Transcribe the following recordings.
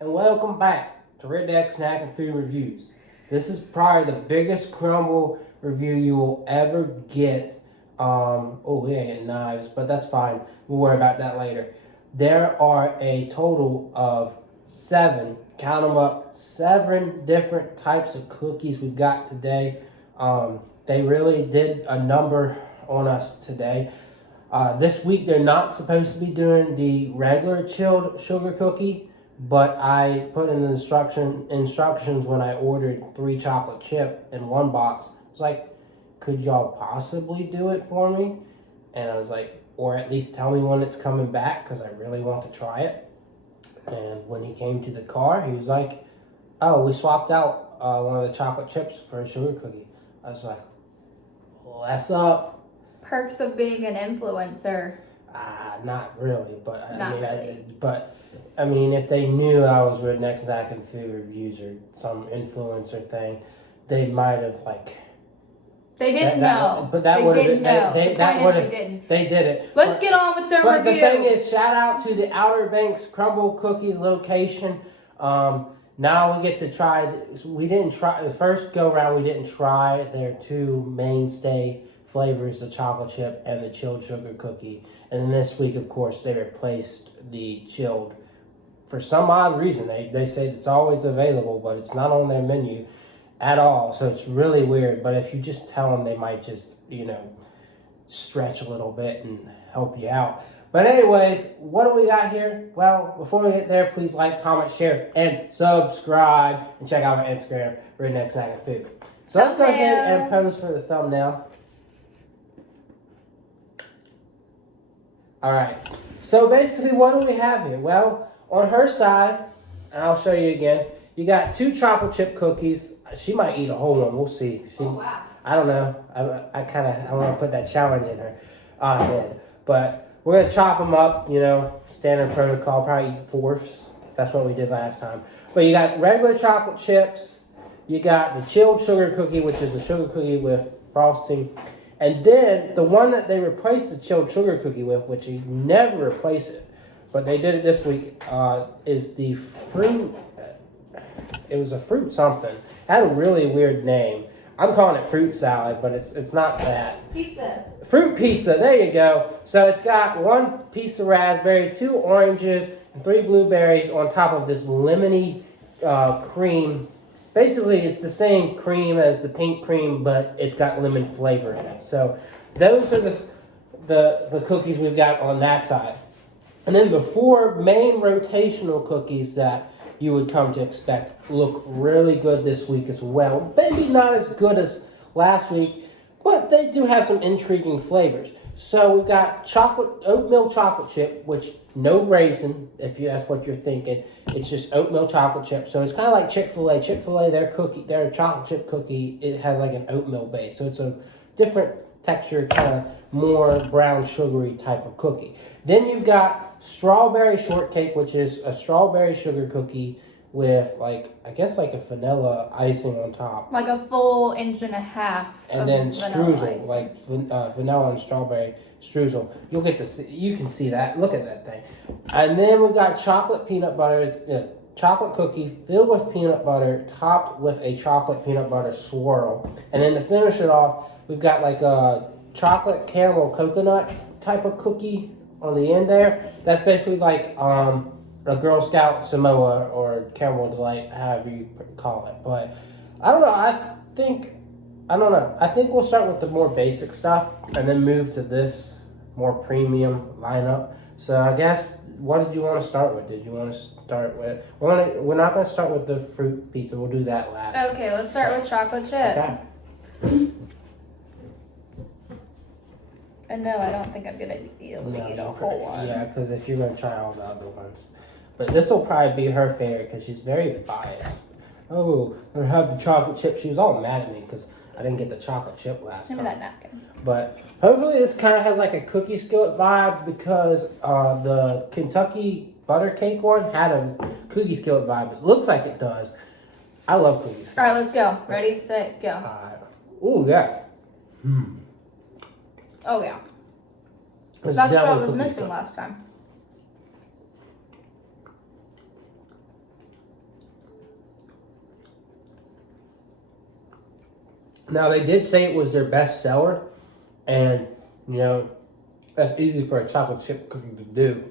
and welcome back to Redneck Snack and Food Reviews. This is probably the biggest Crumbl review you will ever get. We ain't getting knives, but that's fine. We'll worry about that later. There are a total of 7, count them up, 7 different types of cookies we got today. They really did a number on us today. This week they're not supposed to be doing the regular chilled sugar cookie, but I put in the instructions when I ordered 3 chocolate chip in one box. I was like, could y'all possibly do it for me? And I was like, or at least tell me when it's coming back, because I really want to try it. And when he came to the car, he was like, oh, we swapped out one of the chocolate chips for a sugar cookie. I was like, bless up. Perks of being an influencer. Not really, but I mean, if they knew I was with Next Snack and Food Reviews or some influencer thing, they might have They didn't know. But that would have. They did it. Let's get on with their review. But the thing is, shout out to the Outer Banks Crumbl Cookies location. Now we get to try. We didn't try the first go round. We didn't try their 2 mainstay flavors, the chocolate chip and the chilled sugar cookie. And then this week, of course, they replaced the chilled. For some odd reason, they say it's always available, but it's not on their menu at all. So it's really weird. But if you just tell them, they might just, stretch a little bit and help you out. But anyways, what do we got here? Well, before we get there, please like, comment, share, and subscribe. And check out my Instagram, Redneck Snack and Food. So let's go ahead and pose for the thumbnail. All right, so basically what do we have here? Well, on her side, and I'll show you again, you got 2 chocolate chip cookies. She might eat a whole one, we'll see. Wow. I don't know, I want to put that challenge in her head. But we're going to chop them up, standard protocol, probably eat 4ths. That's what we did last time. But you got regular chocolate chips, you got the chilled sugar cookie, which is a sugar cookie with frosting. And then the one that they replaced the chilled sugar cookie with, which you never replace it, but they did it this week, is the fruit. It was a fruit something. It had a really weird name. I'm calling it fruit salad, but it's not that. Pizza. Fruit pizza, there you go. So it's got 1 piece of raspberry, 2 oranges, and 3 blueberries on top of this lemony cream. Basically, it's the same cream as the pink cream, but it's got lemon flavor in it. So those are the cookies we've got on that side. And then the 4 main rotational cookies that you would come to expect look really good this week as well. Maybe not as good as last week, but they do have some intriguing flavors. So we've got oatmeal chocolate chip, which no raisin, if that's what you're thinking. It's just oatmeal chocolate chip. So it's kind of like Chick-fil-A. Chick-fil-A, their chocolate chip cookie, it has like an oatmeal base. So it's a different texture, kind of more brown sugary type of cookie. Then you've got strawberry shortcake, which is a strawberry sugar cookie with I guess a vanilla icing on top. Like a full 1.5 inches. And then streusel, vanilla and strawberry streusel. You'll get to see, you can see that. Look at that thing. And then we've got chocolate peanut butter. It's a chocolate cookie filled with peanut butter, topped with a chocolate peanut butter swirl. And then to finish it off, we've got a chocolate caramel coconut type of cookie on the end there. That's basically a Girl Scout Samoa or Caramel Delight, however you call it. But I don't know. I think we'll start with the more basic stuff and then move to this more premium lineup. So I guess, what did you want to start with? Did you want to start with... We're not going to start with the fruit pizza. We'll do that last. Okay, let's start with chocolate chip. Okay. And no, I don't think I'm going to be able to eat a whole one. Yeah, because if you're going to try all the other ones. But this will probably be her favorite because she's very biased. Oh, I have the chocolate chip. She was all mad at me because I didn't get the chocolate chip last time. Give me that napkin. But hopefully this kind of has a cookie skillet vibe, because the Kentucky butter cake one had a cookie skillet vibe. It looks like it does. I love cookie skillets. All right, let's go. Ready, set, go. Oh, yeah. Oh, yeah. It's That's what I definitely was cookie missing skillet. last time. Now, they did say it was their best seller, and, you know, that's easy for a chocolate chip cookie to do.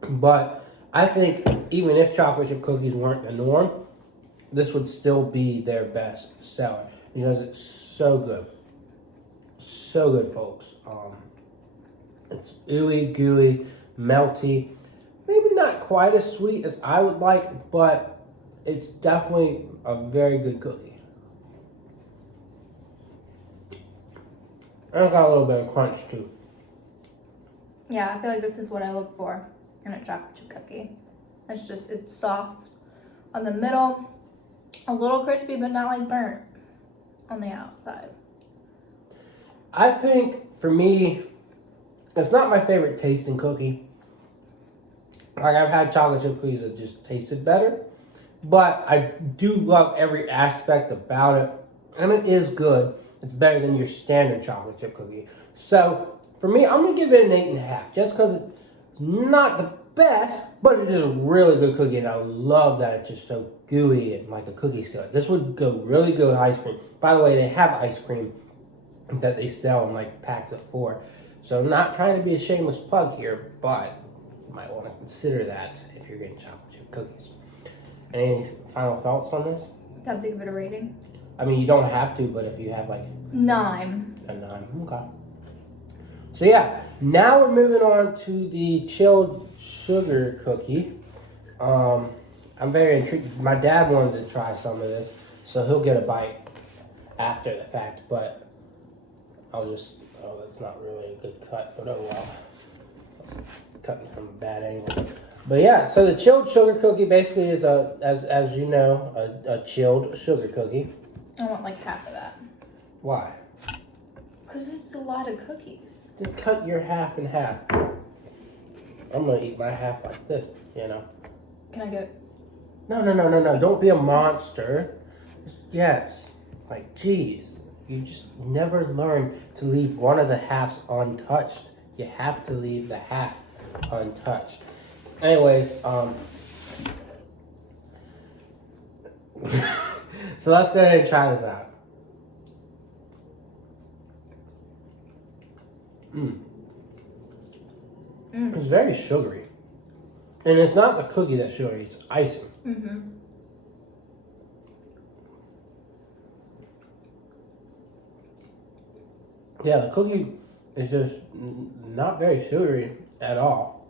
But I think even if chocolate chip cookies weren't the norm, this would still be their best seller because it's so good. So good, folks. It's ooey gooey, melty. Maybe not quite as sweet as I would like, but it's definitely a very good cookie. And it's got a little bit of crunch too. Yeah, I feel like this is what I look for in a chocolate chip cookie. It's soft on the middle, a little crispy, but not like burnt on the outside. I think for me, it's not my favorite tasting cookie. Like, I've had chocolate chip cookies that just tasted better, but I do love every aspect about it, and it is good. It's better than your standard chocolate chip cookie. So for me, I'm gonna give it an 8.5, just because it's not the best, but it is a really good cookie, and I love that it's just so gooey and like a cookie's good. This would go really good with ice cream. By the way, they have ice cream that they sell in like packs of 4. So I'm not trying to be a shameless plug here, but you might want to consider that if you're getting chocolate chip cookies. Any final thoughts on this? Time to give it a rating. I mean, you don't have to, but if you have like 9. a 9, okay. So yeah, now we're moving on to the chilled sugar cookie. I'm very intrigued. My dad wanted to try some of this, so he'll get a bite after the fact, but I'll just, oh, that's not really a good cut, but oh well. I was cutting from a bad angle. But yeah, so the chilled sugar cookie basically is as you know, a chilled sugar cookie. I want like half of that. Why? Because it's a lot of cookies. Just cut your half in half. I'm gonna eat my half like this, you know. Can I go? No. Don't be a monster. Yes. Like, geez. You just never learn to leave one of the halves untouched. You have to leave the half untouched. Anyways, so let's go ahead and try this out. It's very sugary. And it's not the cookie that's sugary, it's icing. Mm-hmm. Yeah, the cookie is just not very sugary at all.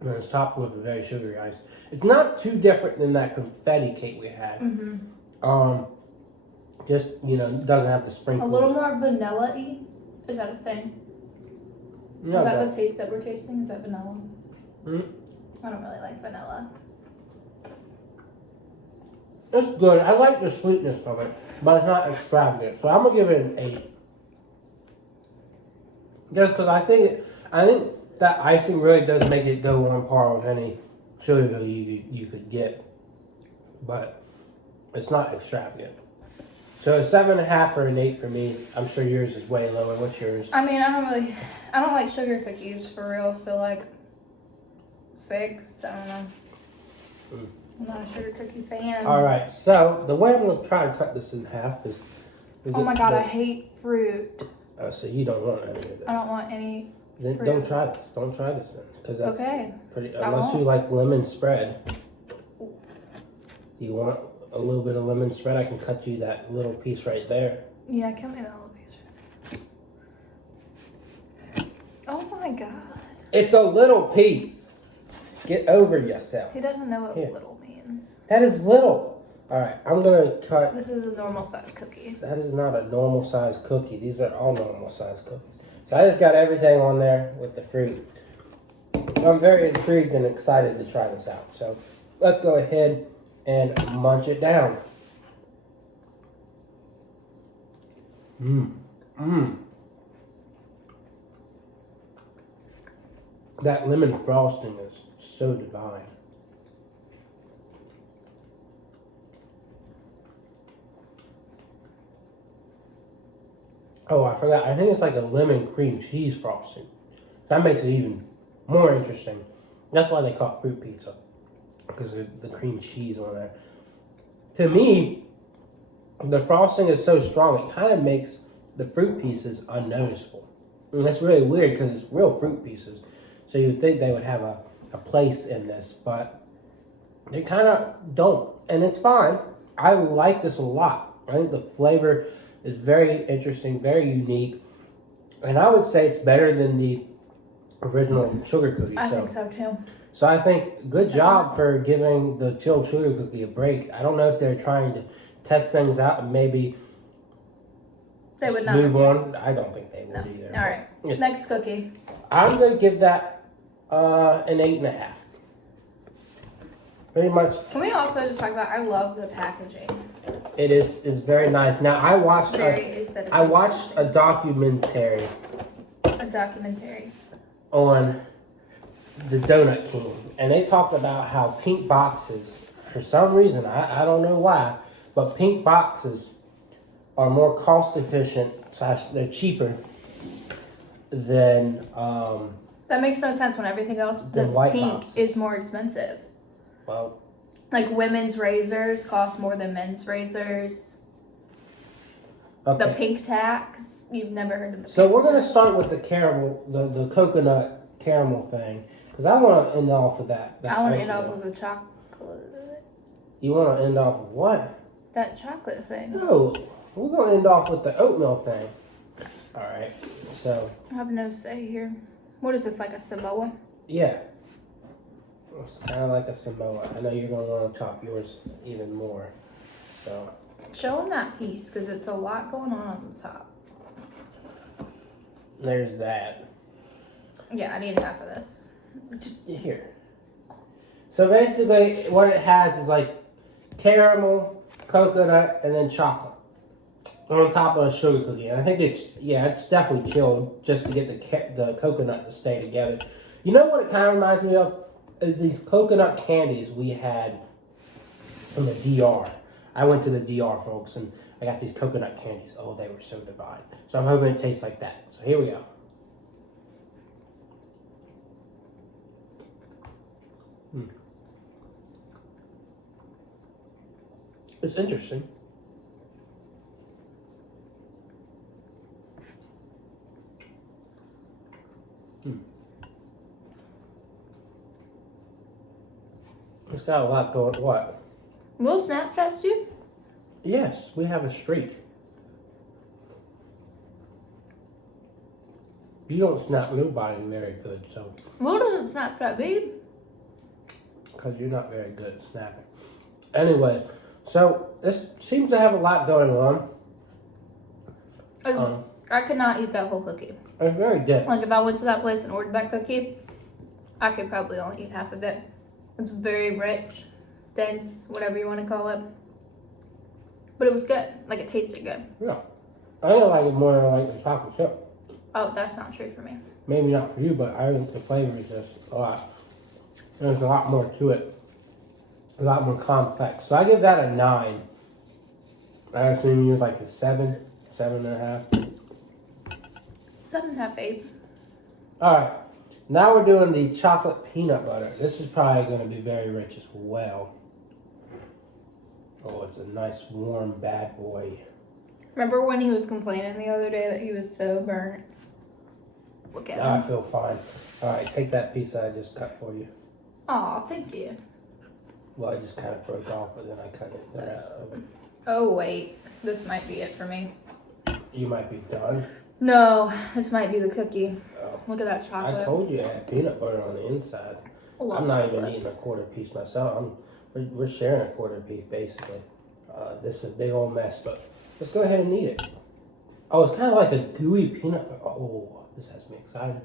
And it's topped with a very sugary ice. It's not too different than that confetti cake we had. Mm-hmm. Just, you know, doesn't have the sprinkles. A little more vanilla-y? Is that a thing? No, is that the taste that we're tasting? Is that vanilla? Hmm? I don't really like vanilla. It's good. I like the sweetness of it, but it's not extravagant. So I'm gonna give it an 8. Just because I think that icing really does make it go on par with any sugar you could get, but it's not extravagant. So a 7.5 or an 8 for me. I'm sure yours is way lower. What's yours? I mean, I don't like sugar cookies for real. So like 6. I don't know. I'm not a sugar cookie fan. All right. So the way I'm gonna try to cut this in half is. Oh my god, I hate fruit. So you don't want any of this. I don't want any. Then fruit. don't try this. Don't try this then, because that's okay. pretty. I Unless you won't. like lemon spread. You want a little bit of lemon spread? I can cut you that little piece right there. Yeah, cut me that little piece. Oh my god. It's a little piece. Get over yourself. He doesn't know what Here. little means. That is little. All right, I'm gonna cut. This is a normal size cookie. That is not a normal size cookie. These are all normal size cookies. So I just got everything on there with the fruit. I'm very intrigued and excited to try this out. So let's go ahead and munch it down. That lemon frosting is so divine. Oh, I forgot. I think it's like a lemon cream cheese frosting. That makes it even more interesting. That's why they call it fruit pizza, because of the cream cheese on there. To me, the frosting is so strong, it kind of makes the fruit pieces unnoticeable. And that's really weird because it's real fruit pieces. So you'd think they would have a place in this, but they kind of don't. And it's fine. I like this a lot. I think the flavor is very interesting, very unique. And I would say it's better than the original sugar cookie. I think so too. So I think good job for giving the chilled sugar cookie a break. I don't know if they're trying to test things out and maybe they would not move on. I don't think they would either. All right. Next cookie. I'm going to give that an 8.5. Pretty much. Can we also just talk about? I love the packaging. It is very nice. Now I watched a documentary. A documentary. On the Donut King, and they talked about how pink boxes, for some reason, I don't know why, but pink boxes are more cost efficient / they're cheaper than that makes no sense when everything else that's pink boxes is more expensive. Well, like women's razors cost more than men's razors. okay. The pink tax, you've never heard of the So pink we're going to tax. start with the caramel, the coconut caramel thing, because I want to end off with that. I want to end off with the chocolate. You want to end off with what? That chocolate thing. No, we're going to end off with the oatmeal thing. All right, so. I have no say here. What is this, like a Samoa? Yeah. It's kind of like a Samoa. I know you're going to want to top yours even more. So. Show them that piece, because it's a lot going on the top. There's that. Yeah, I need half of this. Here. So basically what it has is like caramel, coconut, and then chocolate on top of a sugar cookie. And I think it's definitely chilled just to get the coconut to stay together. You know what it kind of reminds me of? Is these coconut candies we had from the DR. I went to the DR, folks, and I got these coconut candies. Oh, they were so divine. So I'm hoping it tastes like that. So here we go. It's interesting. It's got a lot going. What? Will Snapchats you? Yes, we have a streak. You don't snap nobody very good, so. Will doesn't Snapchat me. Because you're not very good at snapping. Anyway, so this seems to have a lot going on. I could not eat that whole cookie. It's very good. Like if I went to that place and ordered that cookie, I could probably only eat half of it. It's very rich, dense, whatever you want to call it. But it was good. Like it tasted good. Yeah. I don't like it more than I like the chocolate chip. Oh, that's not true for me. Maybe not for you, but I think the flavor is just a lot. There's a lot more to it. A lot more complex. So I give that a 9. I assume you're like a 7, 7.5. 7.5, 8. Alright. Now we're doing the chocolate peanut butter. This is probably going to be very rich as well. Oh, it's a nice warm bad boy. Remember when he was complaining the other day that he was so burnt? Look at Now I him. feel fine. Alright, take that piece that I just cut for you. Aw, thank you. Well, I just kind of broke off, but then I cut it the rest of it. Oh, wait. This might be it for me. You might be done. No, this might be the cookie. Oh. Look at that chocolate. I told you it had peanut butter on the inside. I'm not even eating a quarter piece myself. We're sharing a quarter piece, basically. This is a big old mess, but let's go ahead and eat it. Oh, it's kind of like a gooey peanut butter. Oh, this has me excited.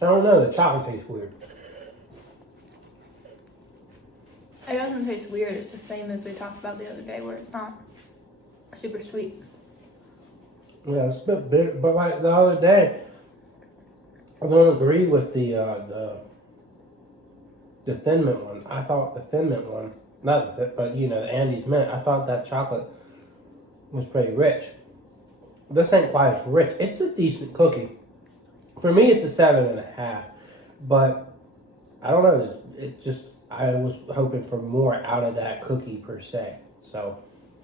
I don't know, the chocolate tastes weird. It doesn't taste weird. It's the same as we talked about the other day where it's not super sweet. Yeah, it's a bit bitter, but like the other day, I don't agree with the Thin Mint one. I thought the Thin Mint one, but you know, the Andes Mint, I thought that chocolate was pretty rich. This ain't quite as rich. It's a decent cookie. For me, it's a 7.5. But I don't know. It just, I was hoping for more out of that cookie per se. So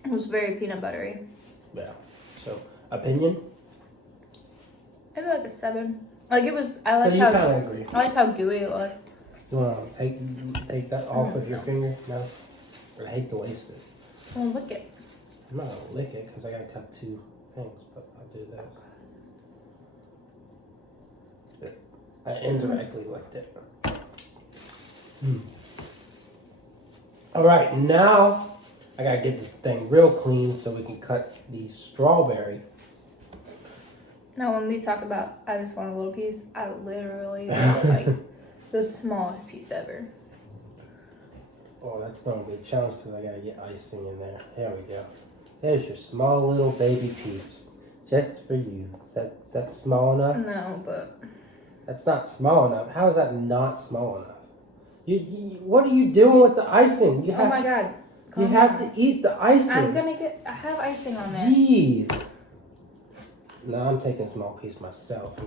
It was very peanut buttery. yeah. So opinion. Maybe like a 7. Like it was. I So liked you how kind of agree. I liked how gooey it was. You want to take that off of your finger? No. I hate to waste it. Well, lick it. I'm not gonna lick it because I gotta cut 2 things, but I'll do this. I indirectly licked it. All right, now I gotta get this thing real clean so we can cut the strawberry. Now, when we talk about, I just want a little piece. I literally want like the smallest piece ever. Oh, that's not gonna be a challenge because I gotta get icing in there. There we go. There's your small little baby piece, just for you. Is that small enough? No, but That's not small enough. How is that not small enough? You what are you doing with the icing? You have, oh my god, you have to eat the icing. I have icing on there. Jeez. No, I'm taking a small piece myself.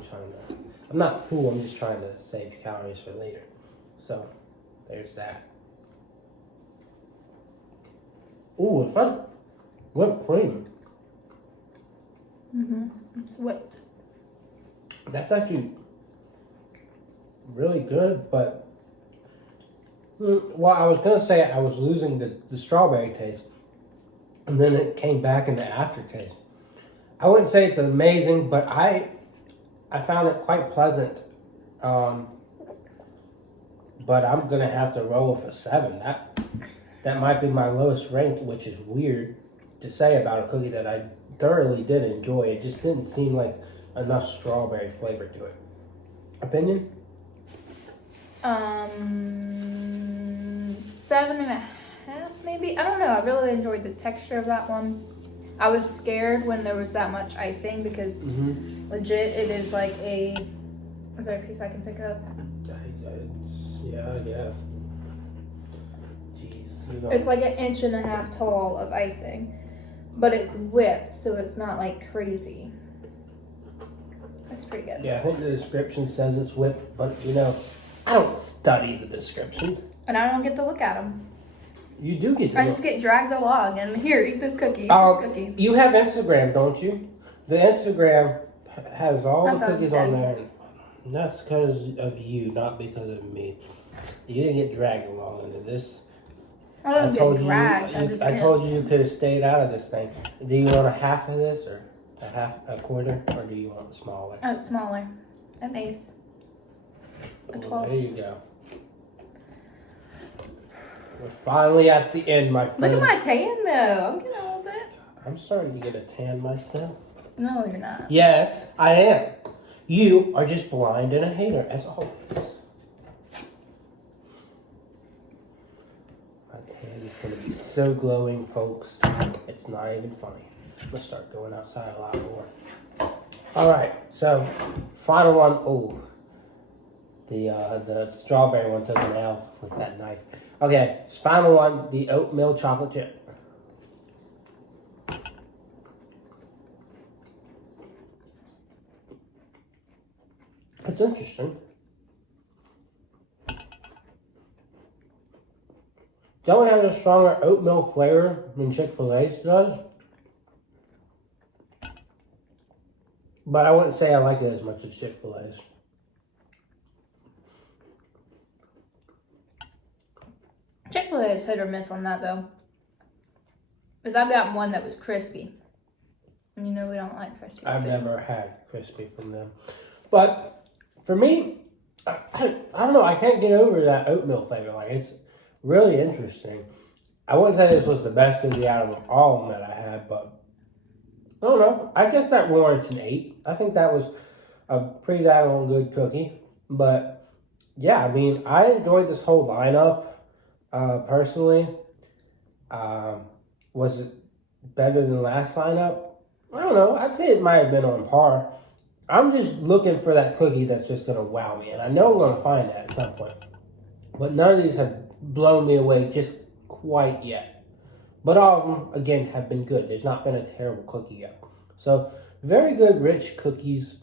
I'm not cool. I'm just trying to save calories for later. So, there's that. Ooh, it's like whipped cream. It's whipped. That's actually really good, but well, I was gonna say I was losing the strawberry taste, and then it came back in the aftertaste. I wouldn't say it's amazing, but I found it quite pleasant. But I'm gonna have to roll with a 7. That might be my lowest ranked, which is weird to say about a cookie that I thoroughly did enjoy. It just didn't seem like enough strawberry flavor to it. Opinion? 7.5 maybe. I don't know. I really enjoyed the texture of that one. I was scared when there was that much icing because legit it is like a. Is there a piece I can pick up? Yeah, I guess. Jeez. It's like 1.5 inches tall of icing, but it's whipped, so it's not like crazy. That's pretty good. Yeah, I think the description says it's whipped, but I don't study the descriptions. And I don't get to look at them. You do get to I just get dragged along and here, eat this cookie. Eat this cookie. You have Instagram, don't you? The Instagram has all the cookies on there. And that's because of you, not because of me. You didn't get dragged along into this. I don't get dragged. I told you could have stayed out of this thing. Do you want a half of this or a quarter, or do you want smaller? Oh, smaller. 1/8. A 12. There you go. We're finally at the end, my friends. Look at my tan though. I'm getting a little bit. I'm starting to get a tan myself. No, you're not. Yes, I am. You are just blind and a hater, as always. My tan is going to be so glowing, folks. It's not even funny. I'm going to start going outside a lot more. All right, so final one. Oh, the strawberry one took an L with that knife. Okay, final one, the oatmeal chocolate chip. It's interesting. Definitely has a stronger oatmeal flavor than Chick-fil-A's does. But I wouldn't say I like it as much as Chick-fil-A's. Chick-fil-A is hit or miss on that though. Because I've got one that was crispy. And we don't like crispy. I've never had crispy from them. But for me, I don't know. I can't get over that oatmeal flavor. Like, it's really interesting. I wouldn't say this was the best cookie out of all of them that I had, but I don't know. I guess that warrants an 8. I think that was a pretty daggone good cookie. But yeah, I mean, I enjoyed this whole lineup. Personally, was it better than the last lineup? I don't know. I'd say it might have been on par. I'm just looking for that cookie that's just going to wow me. And I know I'm going to find that at some point. But none of these have blown me away just quite yet. But all of them, again, have been good. There's not been a terrible cookie yet. So, very good, rich cookies.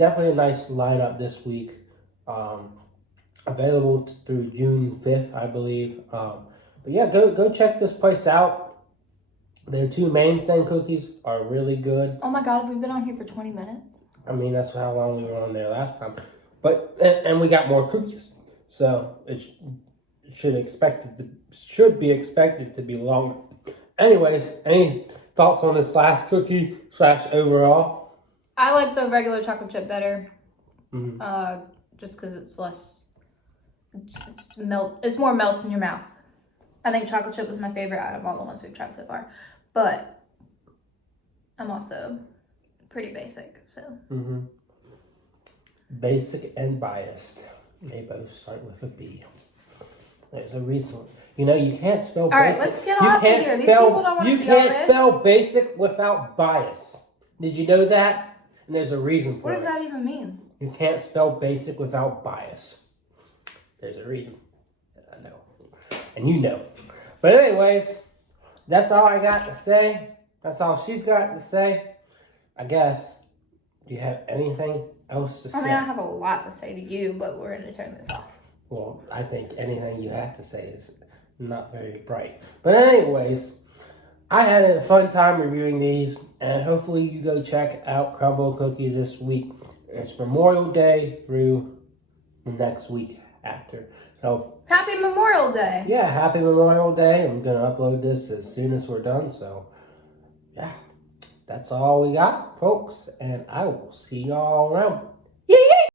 definitely a nice lineup this week. Available through June 5th, I believe. But yeah, go check this place out. Their 2 mainstay cookies are really good. Oh my god, we've been on here for 20 minutes. I mean, that's how long we were on there last time. But and we got more cookies, so it should be expected to be longer. Anyways, any thoughts on this last cookie / overall? I like the regular chocolate chip better. Mm-hmm. Just because it's less it's more melts in your mouth. I think chocolate chip was my favorite out of all the ones we've tried so far, but I'm also pretty basic, so. Mm-hmm. Basic and biased. They both start with a B. There's a reason. You know, you can't spell basic. All right, let's get off of here. These people don't want to You can't spell basic without bias. Did you know that? And there's a reason for it. What does that even mean? You can't spell basic without bias. There's a reason. I know. And you know. But anyways, that's all I got to say. That's all she's got to say. I guess. Do you have anything else to say? I mean, I have a lot to say to you, but we're going to turn this off. Well, I think anything you have to say is not very bright. But anyways, I had a fun time reviewing these, and hopefully you go check out Crumbl Cookies this week. It's Memorial Day through the next week after. So Happy Memorial Day! yeah, happy Memorial Day. I'm going to upload this as soon as we're done. So yeah, that's all we got, folks, and I will see y'all around.